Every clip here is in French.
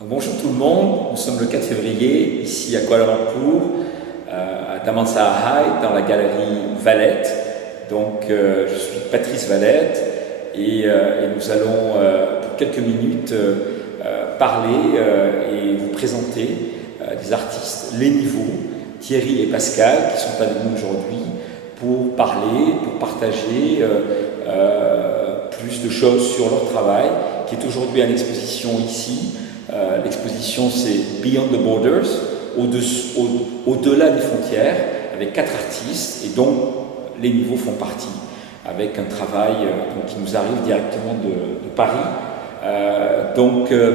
Donc, bonjour tout le monde, nous sommes le 4 février, ici à Kuala Lumpur, à Damansara High, dans la galerie Valette. Donc je suis Patrice Valette et nous allons pour quelques minutes parler et vous présenter des artistes, les niveaux, Thierry et Pascal, qui sont avec nous aujourd'hui pour parler, pour partager plus de choses sur leur travail, qui est aujourd'hui en exposition ici. L'exposition c'est Beyond the Borders, au-delà des frontières, avec 4 artistes et dont les niveaux font partie, avec un travail qui nous arrive directement de Paris.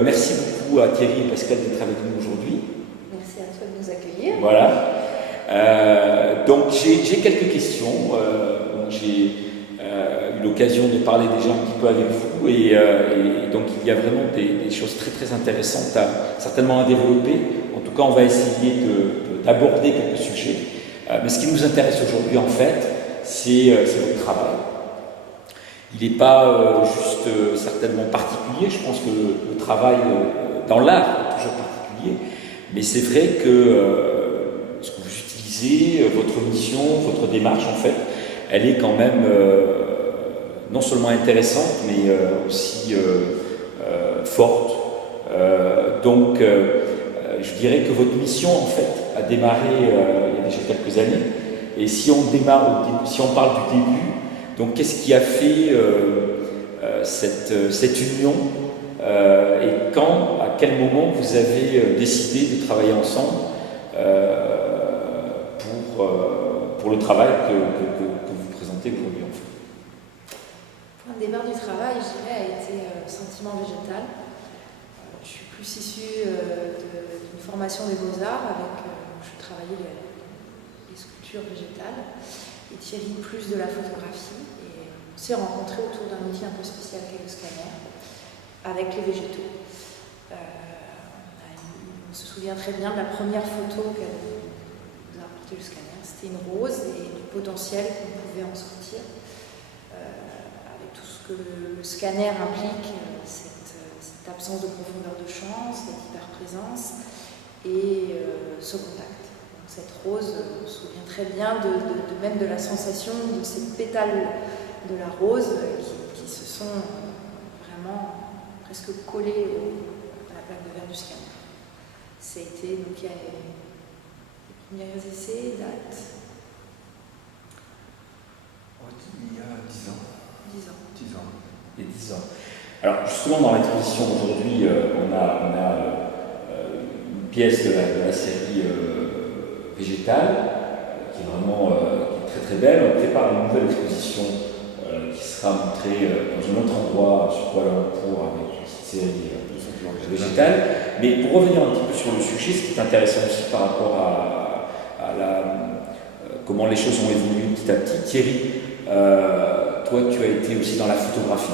Merci beaucoup à Thierry et Pascal d'être avec nous aujourd'hui. Merci à toi de nous accueillir. Voilà. Donc j'ai quelques questions. J'ai eu l'occasion de parler déjà un petit peu avec vous et donc il y a vraiment des choses très très intéressantes certainement à développer. En tout cas, on va essayer d'aborder quelques sujets. Mais ce qui nous intéresse aujourd'hui en fait, c'est votre travail. Il n'est pas juste certainement particulier. Je pense que le travail dans l'art est toujours particulier, mais c'est vrai que ce que vous utilisez, votre mission, votre démarche en fait, elle est quand même non seulement intéressante, mais aussi forte. Je dirais que votre mission, en fait, a démarré il y a déjà quelques années. Et si on parle du début, donc qu'est-ce qui a fait cette union et quand, à quel moment vous avez décidé de travailler ensemble pour le travail que vous présentez aujourd'hui en fait. Le départ du travail, je dirais, a été sentiment végétal. Je suis plus issue d'une formation des beaux-arts, je travaillais les sculptures végétales, et Thierry plus de la photographie. Et on s'est rencontrés autour d'un outil un peu spécial qu'est le scanner, avec les végétaux. On se souvient très bien de la première photo qu'elle nous a apporté le scanner. C'était une rose et du potentiel qu'on pouvait en sortir. Avec tout ce que le scanner implique, cette absence de profondeur de champ, cette hyperprésence et ce contact. Donc cette rose, on se souvient très bien même de la sensation de ces pétales de la rose qui se sont vraiment presque collés à la plaque de verre du scanner. Ça a été, donc il y a les premiers essais datent. Il y a 10 ans. 10 ans. 10 ans. Il y a 10 ans. Alors justement dans l'exposition aujourd'hui, on a une pièce de la série végétale qui est vraiment qui est très très belle. On prépare une nouvelle exposition qui sera montrée dans un autre endroit sur Kuala Lumpur avec cette série végétale. Mais pour revenir un petit peu sur le sujet, ce qui est intéressant aussi par rapport à comment les choses ont évolué petit à petit, Thierry, toi tu as été aussi dans la photographie.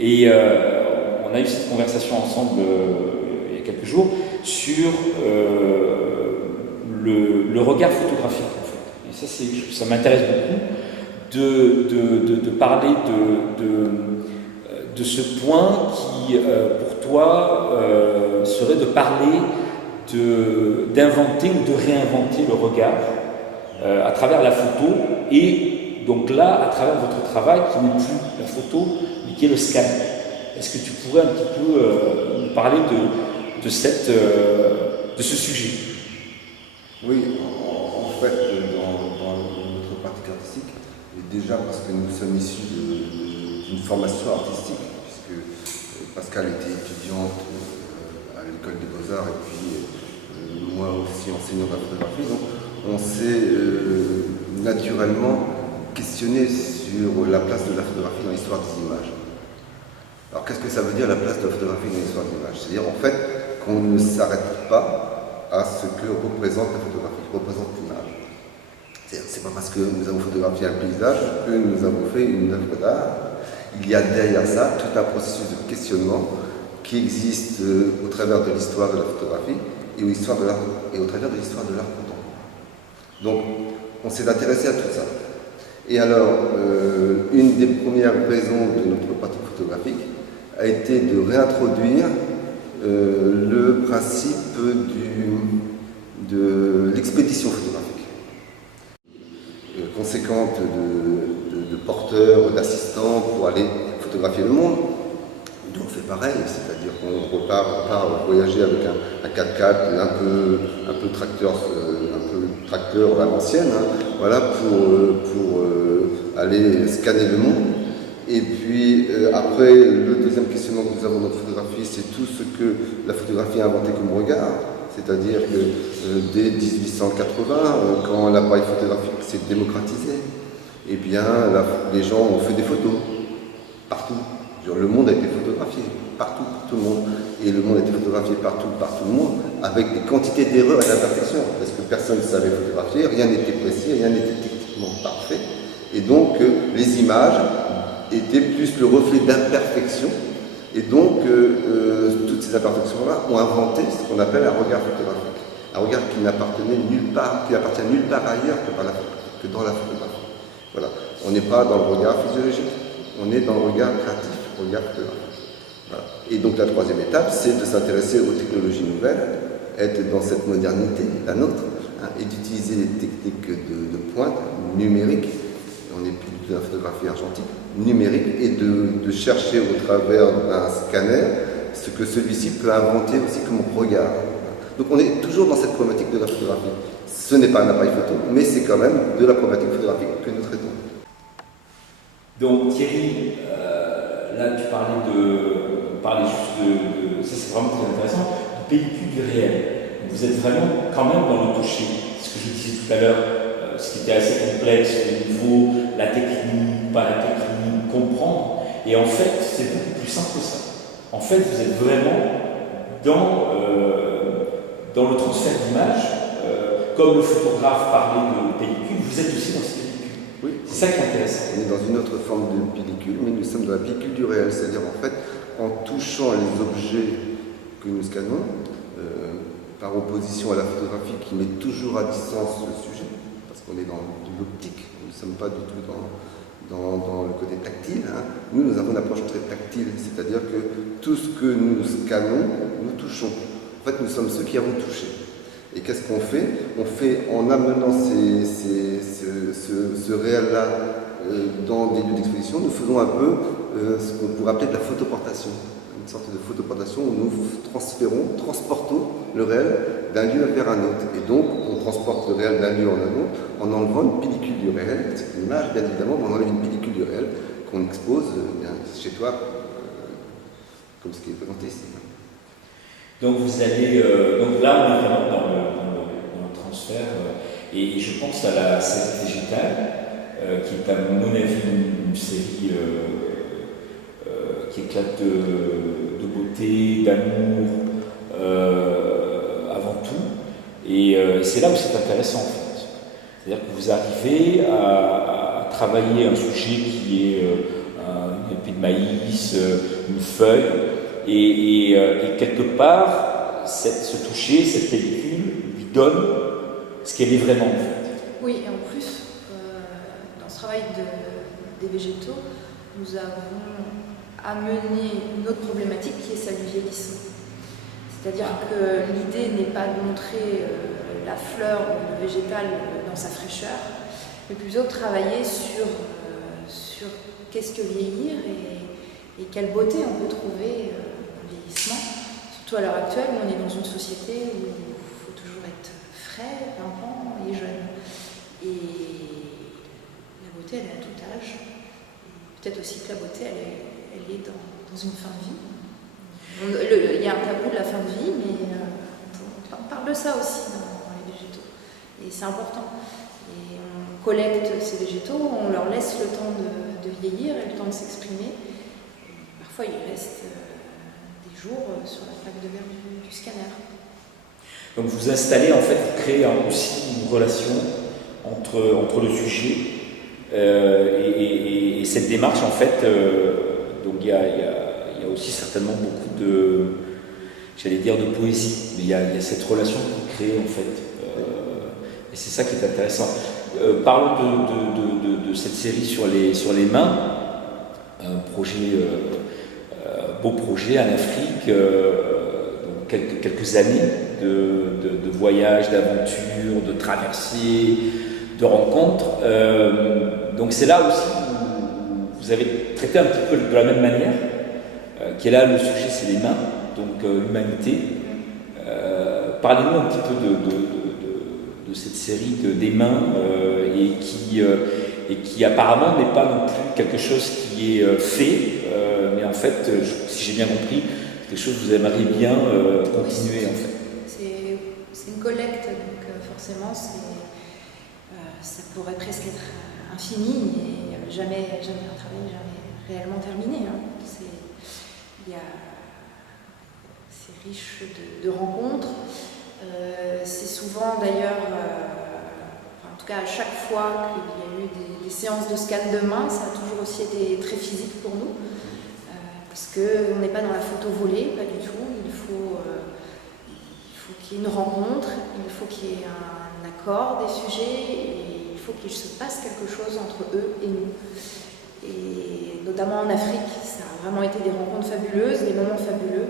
Et on a eu cette conversation ensemble il y a quelques jours sur le regard photographique en fait. Et ça m'intéresse beaucoup de parler de ce point qui pour toi serait de parler d'inventer ou de réinventer le regard à travers la photo et donc là à travers votre travail qui n'est plus la photo mais qui est le scan. Est-ce que tu pourrais un petit peu nous parler de ce sujet? Oui, en fait, dans notre pratique artistique, et déjà parce que nous sommes issus d'une formation artistique, puisque Pascal était étudiante à l'école des beaux-arts et puis moi aussi enseignant de la photographie, donc on s'est naturellement questionné sur la place de la photographie dans l'histoire des images. Alors qu'est-ce que ça veut dire la place de la photographie dans l'histoire des images? C'est-à-dire en fait qu'on ne s'arrête pas à ce que représente la photographie, représente l'image. C'est pas parce que nous avons photographié un paysage que nous avons fait une œuvre d'art. Il y a derrière ça tout un processus de questionnement qui existe au travers de l'histoire de la photographie et au travers de l'histoire de l'art contemporain. Donc on s'est intéressé à tout ça. Et alors, une des premières raisons de notre pratique photographique a été de réintroduire de porteurs, d'assistants pour aller photographier le monde. Nous, on fait pareil, c'est-à-dire qu'on part voyager avec un 4x4 un peu tracteur à l'ancienne, hein, voilà, pour aller scanner le monde. Et puis après, le deuxième questionnement que nous avons dans notre photographie, c'est tout ce que la photographie a inventé comme regard. C'est-à-dire que dès 1880, quand l'appareil photographique s'est démocratisé, eh bien, les gens ont fait des photos partout. Le monde a été photographié partout, par tout le monde. Et le monde a été photographié partout, par tout le monde, avec des quantités d'erreurs et d'imperfections. Parce que personne ne savait photographier, rien n'était précis, rien n'était techniquement parfait. Et donc, les images étaient plus le reflet d'imperfections. Et donc, toutes ces imperfections-là ont inventé ce qu'on appelle un regard photographique. Un regard qui n'appartenait nulle part, qui appartient nulle part ailleurs que dans la photographie. Voilà. On n'est pas dans le regard physiologique, on est dans le regard créatif, le regard photographique. Voilà. Et donc, la troisième étape, c'est de s'intéresser aux technologies nouvelles, être dans cette modernité, la nôtre, hein, et d'utiliser les techniques de pointe numériques. On n'est plus du tout dans la photographie argentique, numérique, et de chercher au travers d'un scanner ce que celui-ci peut inventer aussi comme regard. Donc on est toujours dans cette problématique de la photographie. Ce n'est pas un appareil photo, mais c'est quand même de la problématique photographique que nous traitons. Donc Thierry, là tu parlais juste de ça c'est vraiment très intéressant, de pellicule du réel. Vous êtes vraiment quand même dans le toucher. Ce que je disais tout à l'heure, ce qui était assez complexe au niveau la technique, pas la technique, comprendre. Et en fait, c'est beaucoup plus simple que ça. En fait, vous êtes vraiment dans le transfert d'image. Comme le photographe parlait de pellicule, vous êtes aussi dans cette pellicule. Oui. C'est ça qui est intéressant. On est dans une autre forme de pellicule, mais nous sommes dans la pellicule du réel. C'est-à-dire, en fait, en touchant les objets que nous scannons, par opposition à la photographie qui met toujours à distance le sujet, parce qu'on est dans l'optique, nous ne sommes pas du tout dans le côté tactile. Hein. Nous avons une approche très tactile, c'est-à-dire que tout ce que nous scannons, nous touchons. En fait, nous sommes ceux qui avons touché. Et qu'est-ce qu'on fait? On fait en amenant ce réel-là dans des lieux d'exposition, nous faisons un peu ce qu'on pourrait appeler de la photoportation. Une sorte de photoportation où nous transportons le réel d'un lieu vers un autre. Et donc, on transporte le réel d'un lieu en un autre en enlevant une pellicule du réel. C'est une image, bien évidemment, mais on enlève une pellicule du réel qu'on expose chez toi, comme ce qui est présenté ici. Donc vous allez, donc là on est vraiment dans le transfert, et je pense à la série végétale, qui est à mon avis une série qui éclate de beauté, d'amour, avant tout, et c'est là où c'est intéressant en fait. C'est-à-dire que vous arrivez à travailler un sujet qui est une épée de maïs, une feuille, et quelque part, ce toucher, cette pellicule lui donne ce qu'elle est vraiment en fait. Oui, et en plus, dans ce travail des végétaux, nous avons amené une autre problématique qui est celle du vieillissement. C'est-à-dire que l'idée n'est pas de montrer la fleur ou le végétal dans sa fraîcheur, mais plutôt de travailler sur qu'est-ce que vieillir et quelle beauté on peut trouver dans le vieillissement. Surtout à l'heure actuelle, où on est dans une société où il faut toujours être frais, pimpant et jeune. Et la beauté, elle est à tout âge. Peut-être aussi que la beauté, elle est dans une fin de vie. Il y a un tabou de la fin de vie, mais on parle de ça aussi dans les végétaux. Et c'est important. Et on collecte ces végétaux, on leur laisse le temps de vieillir et le temps de s'exprimer. Parfois, il reste des jours sur la plaque de verre du scanner. Donc vous installez, en fait, vous créez aussi une relation entre le sujet et cette démarche, en fait, donc il y a aussi certainement beaucoup de, j'allais dire, de poésie, mais il y a cette relation que vous créez, en fait, et c'est ça qui est intéressant. Parlons de cette série sur les mains, un projet, beau projet en Afrique, donc quelques années de voyages, d'aventures, de traversées, de rencontres. Donc c'est là aussi où vous avez traité un petit peu de la même manière, qui est là le sujet, c'est les mains, donc l'humanité. Parlez-nous un petit peu de cette série des mains et qui apparemment n'est pas non plus quelque chose qui est fait, mais en fait, si j'ai bien compris, quelque chose que vous aimeriez bien continuer en fait. C'est une collecte, donc forcément ça pourrait presque être infini, et jamais un travail jamais réellement terminé. Hein. C'est riche de rencontres. C'est souvent d'ailleurs, en tout cas à chaque fois qu'il y a eu des séances de scan de main, ça a toujours aussi été très physique pour nous, parce qu'on n'est pas dans la photo volée, pas du tout. Il faut qu'il y ait une rencontre, il faut qu'il y ait un accord des sujets, et il faut qu'il se passe quelque chose entre eux et nous. Et notamment en Afrique, ça a vraiment été des rencontres fabuleuses, des moments fabuleux,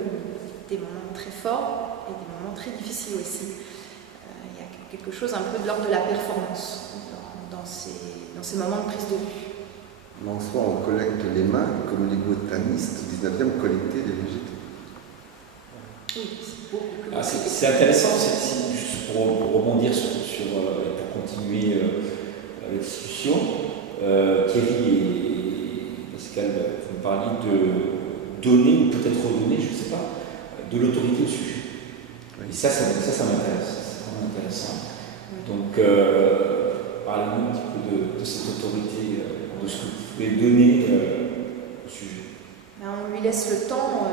des moments très forts et des moments très difficiles aussi. Il y a quelque chose un peu de l'ordre de la performance dans ces moments de prise de vue. En soi, on collecte les mains comme les botanistes du 19e collectaient les végétaux. Oui, c'est beaucoup plus compliqué. C'est intéressant, juste pour rebondir pour continuer la discussion. Thierry et Pascal, vous me parliez de donner, ou peut-être redonner, je ne sais pas, de l'autorité au sujet. Oui. Et ça m'intéresse, c'est vraiment intéressant. Oui. Donc, parlez-nous un petit peu de cette autorité, de ce que vous pouvez donner au sujet. On lui laisse le temps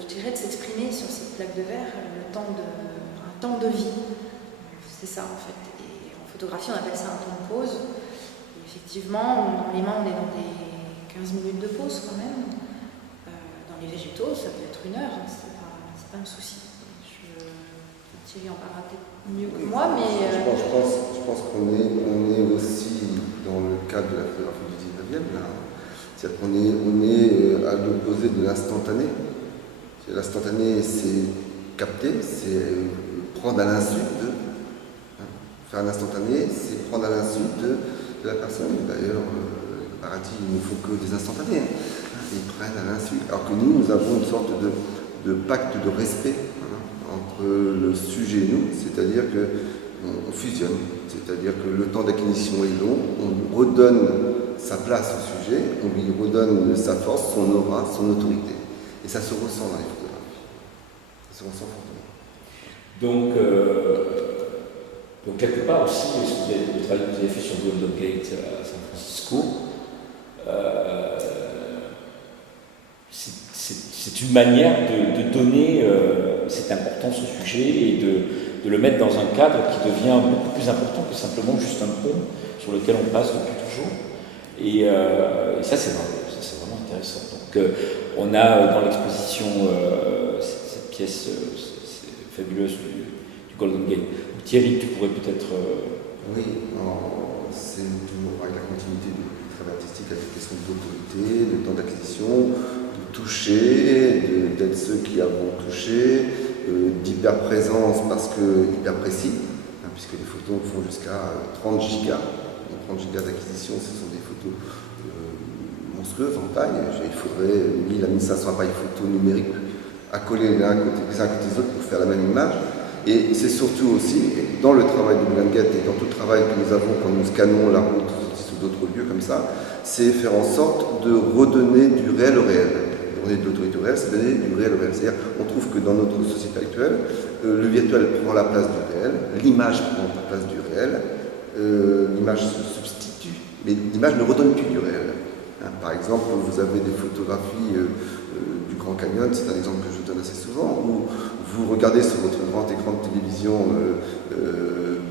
de s'exprimer sur cette plaque de verre, un temps de vie. C'est ça en fait. Et en photographie, on appelle ça un temps de pause. Et effectivement, dans les mains, on est dans des 15 minutes de pause quand même. Dans les végétaux, ça peut être 1 heure, c'est pas un souci. Thierry en parlera peut-être mieux que moi, mais... Je pense qu'on est aussi dans le cadre de la photographie du 19e, là. C'est-à-dire qu'on est à l'opposé de l'instantané. L'instantané, c'est capter, c'est prendre à l'insu de. Faire un instantané, c'est prendre à l'insu de la personne. D'ailleurs, les paparazzi, il ne faut que des instantanés. Ils prennent à l'insu. Alors que nous avons une sorte de pacte de respect entre le sujet et nous, c'est-à-dire qu'on fusionne. C'est-à-dire que le temps d'acquisition est long, on redonne sa place au sujet, on lui redonne sa force, son aura, son autorité. Et ça se ressent dans les photographies. Ça se ressent fortement. Donc quelque part aussi, le travail que vous avez fait sur Golden Gate à San Francisco, c'est une manière de donner cette importance au sujet et de le mettre dans un cadre qui devient beaucoup plus important que simplement juste un pont sur lequel on passe depuis toujours. Et ça, c'est vraiment intéressant. Donc, on a dans l'exposition cette pièce fabuleuse du Golden Gate. Thierry, tu pourrais peut-être... Oui, c'est toujours avec la continuité du travail artistique, avec la question de l'autorité, le temps d'acquisition, de toucher, d'être ceux qui avons touché, d'hyper-présence parce que hyper précis, puisque les photos font jusqu'à 30 gigas. 30 gigas d'acquisition, ce sont des photos monstrueuses en taille. Il faudrait 1000 à 1500 appareils photo numériques à coller les uns à côté des autres pour faire la même image. Et c'est surtout aussi, dans le travail de Golden Gate et dans tout le travail que nous avons quand nous scannons la route ou d'autres lieux comme ça, c'est faire en sorte de redonner du réel au réel. Donner de l'autorité au réel, c'est donner du réel au réel. C'est-à-dire qu'on trouve que dans notre société actuelle, le virtuel prend la place du réel, l'image prend la place du réel, l'image se substitue, mais l'image ne redonne plus du réel. Par exemple, vous avez des photographies du Grand Canyon, c'est un exemple que je donne assez souvent, où vous regardez sur votre grand écran de télévision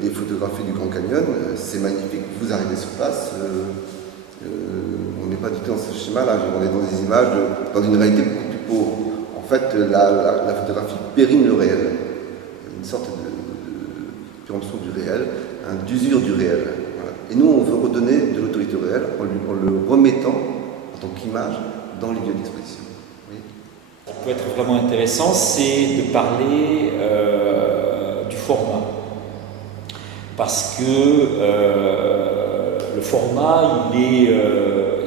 des photographies du Grand Canyon, c'est magnifique, vous arrivez sur place, on n'est pas du tout dans ce schéma-là, on est dans des images, dans une réalité beaucoup plus pauvre. En fait, la photographie périme le réel, une sorte de péremption du réel, d'usure du réel. Voilà. Et nous, on veut redonner de l'autorité au réel en le remettant en tant qu'image dans les lieux d'exposition. Oui. Ce qui peut être vraiment intéressant, c'est de parler du format. parce que le format, il est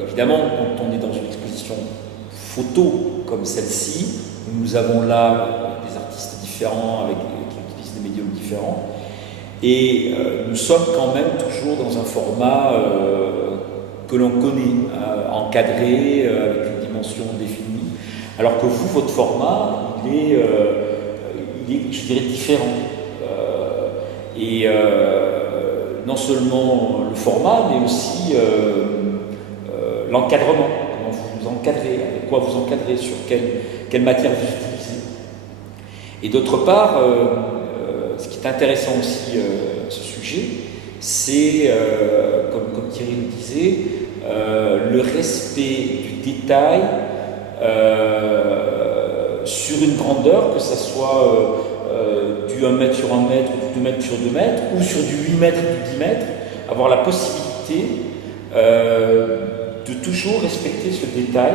évidemment, quand on est dans une exposition photo comme celle-ci, nous avons là des artistes différents qui utilisent des médiums différents, et nous sommes quand même toujours dans un format que l'on connaît, encadré, avec une dimension définie, alors que vous, votre format, il est je dirais, différent. Non seulement le format, mais aussi l'encadrement, comment vous encadrez, avec quoi vous encadrez, sur quelle matière vous utilisez. Et d'autre part, ce qui est intéressant aussi à ce sujet, c'est, comme Thierry le disait, le respect du détail sur une grandeur, que ça soit du 1 mètre sur 1 mètre, ou du 2 mètres sur 2 mètres, ou sur du 8 mètres ou du 10 mètres, avoir la possibilité de toujours respecter ce détail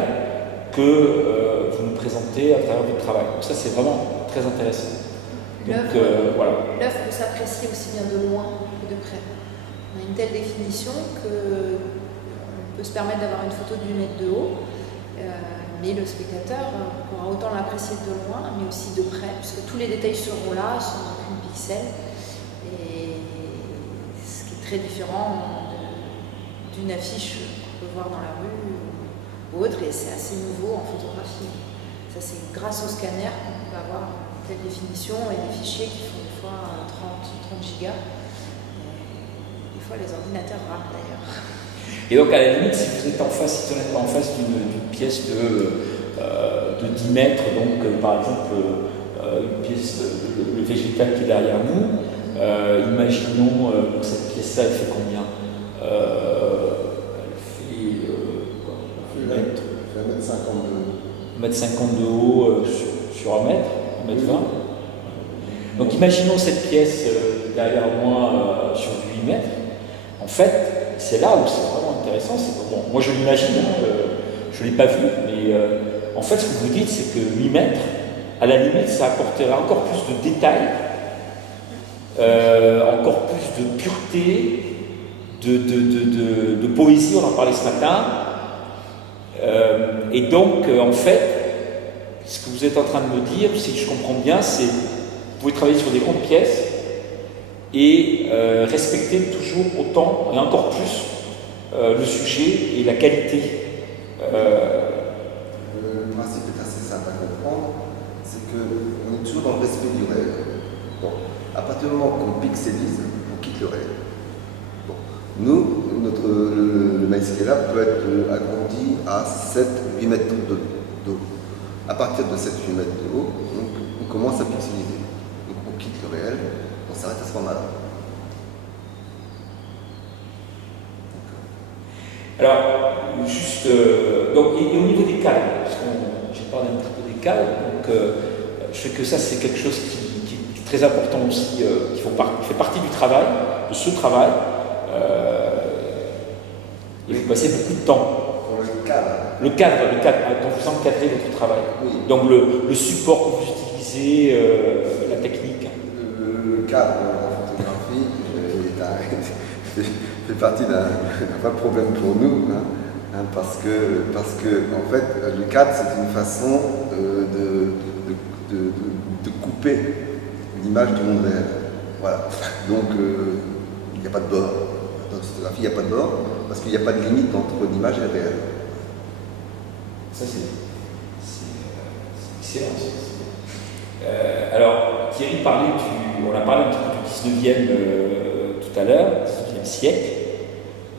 que vous nous présentez à travers votre travail. Donc ça, c'est vraiment très intéressant. L'œuvre peut s'apprécier aussi bien de loin que de près. On a une telle définition qu'on peut se permettre d'avoir une photo de 8 mètres de haut, mais le spectateur pourra autant l'apprécier de loin, mais aussi de près, puisque tous les détails seront là, sans aucune pixel, et ce qui est très différent d'une affiche qu'on peut voir dans la rue ou autre, et c'est assez nouveau en photographie. Ça, c'est grâce au scanner qu'on peut avoir une telle définition et des fichiers qui font des fois 30 gigas. Et des fois, les ordinateurs rament d'ailleurs. Et donc, à la limite, si vous êtes en face, d'une pièce de 10 mètres, donc par exemple une pièce, le végétal qui est derrière nous, imaginons que cette pièce-là, elle fait combien? Elle fait 1 mètre 50 de haut sur 1 mètre, 1 mètre 20. Donc imaginons cette pièce derrière moi sur 8 mètres. En fait, c'est là où c'est vraiment intéressant. C'est que, bon, moi je l'imagine, je ne l'ai pas vu, mais en fait ce que vous dites, c'est que 8 mètres, à la limite, ça apportera encore plus de détails, encore plus de pureté, de poésie, on en parlait ce matin. Et donc, en fait, ce que vous êtes en train de me dire, si je comprends bien, c'est que vous pouvez travailler sur des grandes pièces et respecter toujours autant et encore plus le sujet et la qualité. Le principe est assez simple à comprendre, c'est qu'on est toujours dans le respect du réel. Bon, à partir du moment qu'on pixelise, on quitte le réel. Bon. Nous, le MyScala peut être agrandi à 7-8 mètres d'eau. À partir de 7-8 mètres de haut, on commence à pixeliser. Donc on quitte le réel, on s'arrête à ce moment-là. Alors, juste, donc, et au niveau des cadres, parce que j'ai parlé un petit peu des cadres, donc je sais que ça c'est quelque chose qui est très important aussi, qui fait partie du travail, de ce travail, et vous passez beaucoup de temps. Pour le cadre. Le cadre, quand vous encadrez votre travail. Oui. Donc le support que vous utilisez, la technique. Le cadre en photographie fait partie d'un vrai problème pour nous, parce que en fait le cadre c'est une façon de couper l'image du monde réel. Voilà. Donc il n'y a pas de bord. Dans la photographie, il n'y a pas de bord parce qu'il n'y a pas de limite entre l'image et le réel. Ça c'est excellent. Alors Thierry parlait on a parlé un petit peu du 19e tout à l'heure, 19e siècle.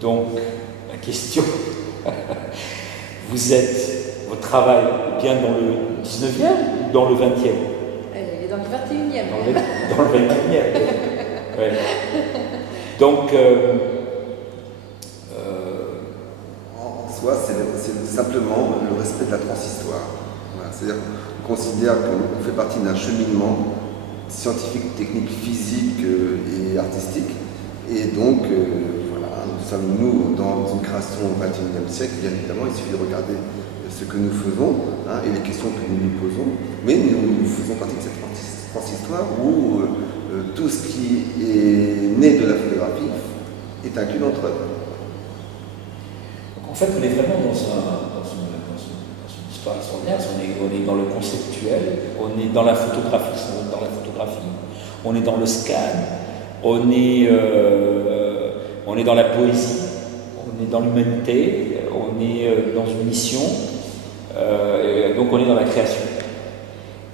Donc la question, votre travail est bien dans le 19e ou dans le 20e? Elle est dans le 21e. Dans le 21e. Ouais. Donc en soi, c'est simplement le respect de la transhistoire. Voilà. C'est-à-dire qu'on considère qu'on fait partie d'un cheminement scientifique, technique, physique et artistique. Et donc, voilà, nous sommes dans une création au XXIe siècle, bien évidemment, il suffit de regarder ce que nous faisons et les questions que nous nous posons. Mais nous faisons partie de cette transhistoire où tout tout ce qui est né de la photographie est inclus dans le truc. En fait, on est vraiment dans une histoire extraordinaire. On est dans le conceptuel, on est dans la photographie, on est dans le scan, on est dans la poésie, on est dans l'humanité, on est dans une mission, donc on est dans la création.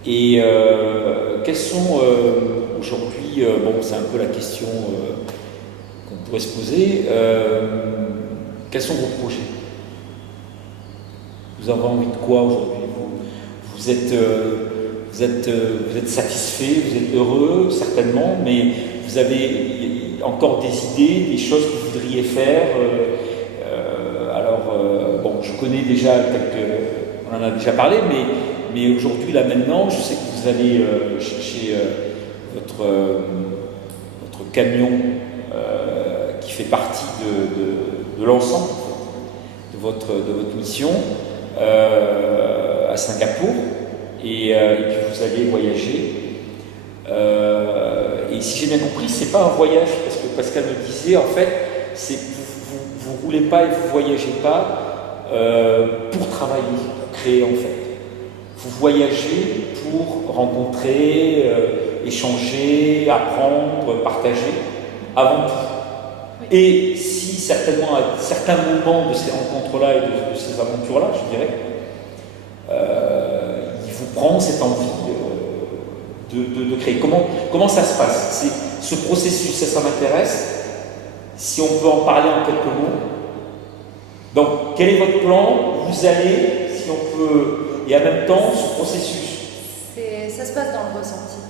Et quels sont aujourd'hui, bon, c'est un peu la question qu'on pourrait se poser, quels sont vos projets? Vous avez envie de quoi aujourd'hui? Vous êtes satisfait, vous êtes heureux, certainement, mais vous avez encore des idées, des choses que vous voudriez faire. Bon, je connais déjà on en a déjà parlé, mais aujourd'hui, là maintenant, je sais que vous allez chercher votre camion qui fait partie de l'ensemble de votre mission à Singapour, et puis vous allez voyager. Et si j'ai bien compris, c'est pas un voyage, parce que Pascal me disait, en fait, c'est vous roulez pas et vous voyagez pas pour travailler, pour créer, en fait. Vous voyagez pour rencontrer, échanger, apprendre, partager, avant tout. Oui. Et si certainement, à certains moments de ces rencontres-là et de ces aventures-là, je dirais, il vous prend cette envie de créer. Comment ça se passe? Ce processus, ça m'intéresse. Si on peut en parler en quelques mots. Donc, quel est votre plan? Vous allez, si on peut, et en même temps, ce processus. Ça se passe dans le ressenti.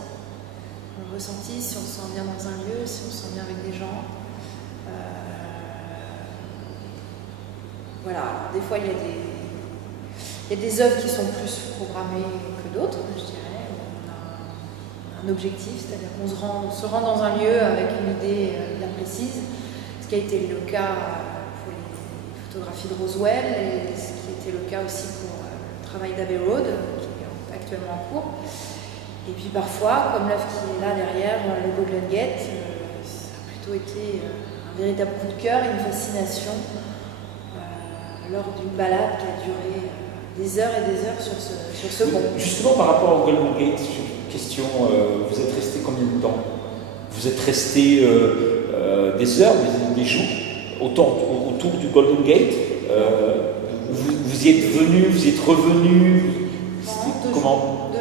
Dans le ressenti, si on se sent bien dans un lieu, si on se sent bien avec des gens. Voilà, alors, des fois, il y a des œuvres qui sont plus programmées que d'autres, je dirais. On a un objectif, c'est-à-dire qu'on se rend dans un lieu avec une idée bien précise, ce qui a été le cas pour les photographies de Roswell et ce qui était le cas aussi pour le travail d'Abbey Road, qui est actuellement en cours. Et puis parfois, comme l'œuvre qui est là derrière, le Golden Gate, ça a plutôt été un véritable coup de cœur et une fascination lors d'une balade qui a duré des heures et des heures sur ce pont. Justement, par rapport au Golden Gate, question, vous êtes resté combien de temps? Vous êtes resté des heures, des jours autour du Golden Gate. Vous y êtes venu, vous y êtes revenu. Comment?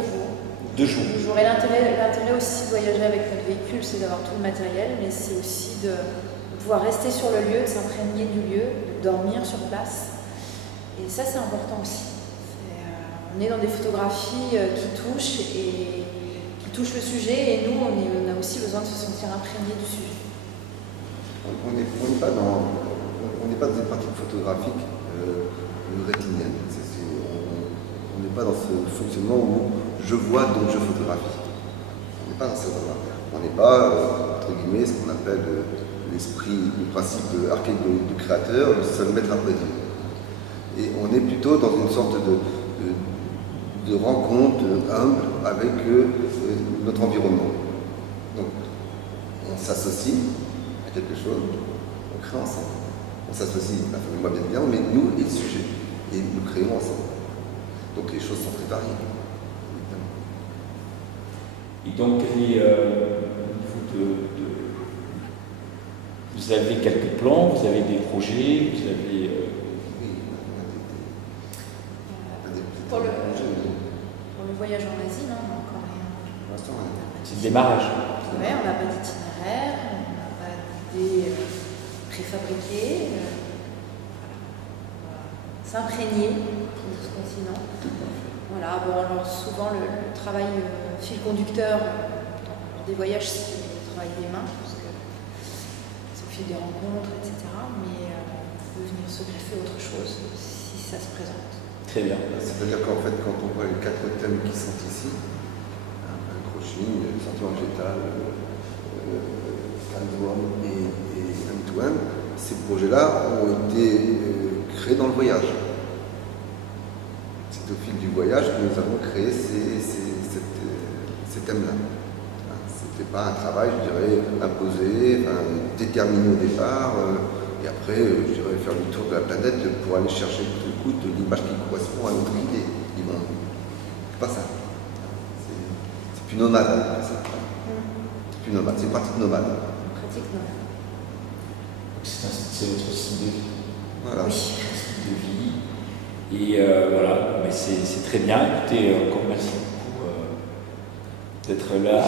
2 jours. 2 jours. Et l'intérêt aussi de voyager avec notre véhicule, c'est d'avoir tout le matériel, mais c'est aussi de pouvoir rester sur le lieu, de s'imprégner du lieu, de dormir sur place. Et ça, c'est important aussi. On est dans des photographies qui touchent le sujet, et nous, on a aussi besoin de se sentir imprégné du sujet. On n'est pas dans une pratique photographique rétinienne. On n'est pas dans ce fonctionnement où je vois donc je photographie. On n'est pas dans ce moment-là. On n'est pas, entre guillemets, ce qu'on appelle le principe archaïque du créateur, le seul maître après Dieu. Et on est plutôt dans une sorte de rencontre humble avec notre environnement. Donc, on s'associe à quelque chose, on crée ensemble. On s'associe, la famille va bien, mais nous et le sujet. Et nous créons ensemble. Donc les choses sont très variées. Et donc, vous avez quelques plans, vous avez des projets, vous avez... Pour le voyage en Asie, non, encore rien. C'est le démarrage. Oui, on n'a pas d'itinéraire, on n'a pas d'idées préfabriquées. S'imprégner de ce continent. Voilà, bon, alors souvent le travail fil conducteur dans des voyages, c'est le travail des mains, parce que c'est au fil des rencontres, etc. Mais on peut venir se greffer autre chose si ça se présente. Très bien. C'est-à-dire qu'en fait, quand on voit les 4 thèmes qui sont ici, un crochet, le sentiment végétal, Calzone et M2M, ces projets-là ont été créés dans le voyage. C'est au fil du voyage que nous avons créé ces thèmes-là. C'est C'était pas un travail, je dirais, imposé, enfin, déterminé au départ, et après, je dirais, faire le tour de la planète pour aller chercher tout le coup de l'image qui correspond à notre idée. C'est pas ça. C'est plus nomade. C'est plus nomade, c'est une pratique nomade. Pratique nomade. C'est votre style de vie. Voilà. Oui. De vie. Et voilà, mais c'est très bien. Écoutez, encore merci beaucoup d'être là.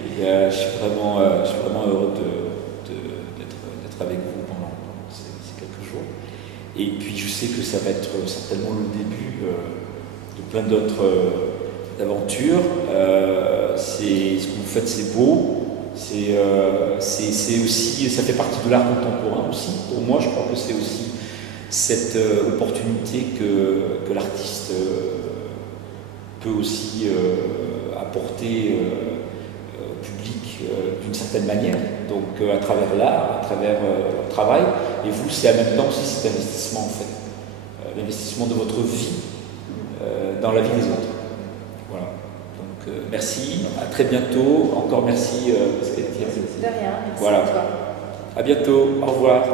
Et je suis vraiment heureux d'être avec vous pendant ces quelques jours. Et puis je sais que ça va être certainement le début de plein d'autres aventures. Ce que vous faites, c'est beau. C'est aussi, ça fait partie de l'art contemporain aussi. Pour moi, je crois que c'est aussi cette opportunité que l'artiste peut aussi apporter au public d'une certaine manière. Donc à travers l'art, à travers le travail. Et vous, c'est en même temps aussi cet investissement en fait, l'investissement de votre vie dans la vie des autres. Voilà. Donc merci, à très bientôt. Encore merci Pascal Etienne. De rien, merci voilà. à toi. À bientôt, au revoir.